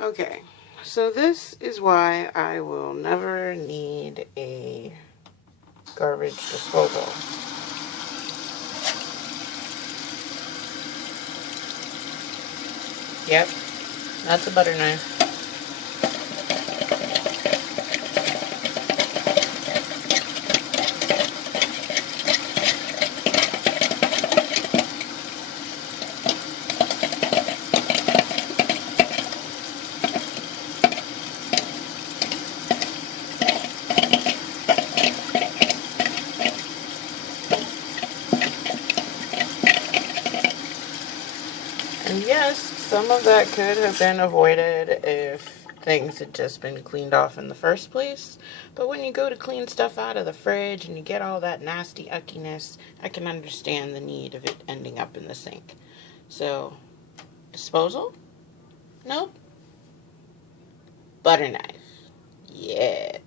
Okay, so this is why I will never need a garbage disposal. Yep, that's a butter knife. And yes, some of that could have been avoided if things had just been cleaned off in the first place. But when you go to clean stuff out of the fridge and you get all that nasty uckiness, I can understand the need of it ending up in the sink. So, disposal? Nope. Butter knife. Yes.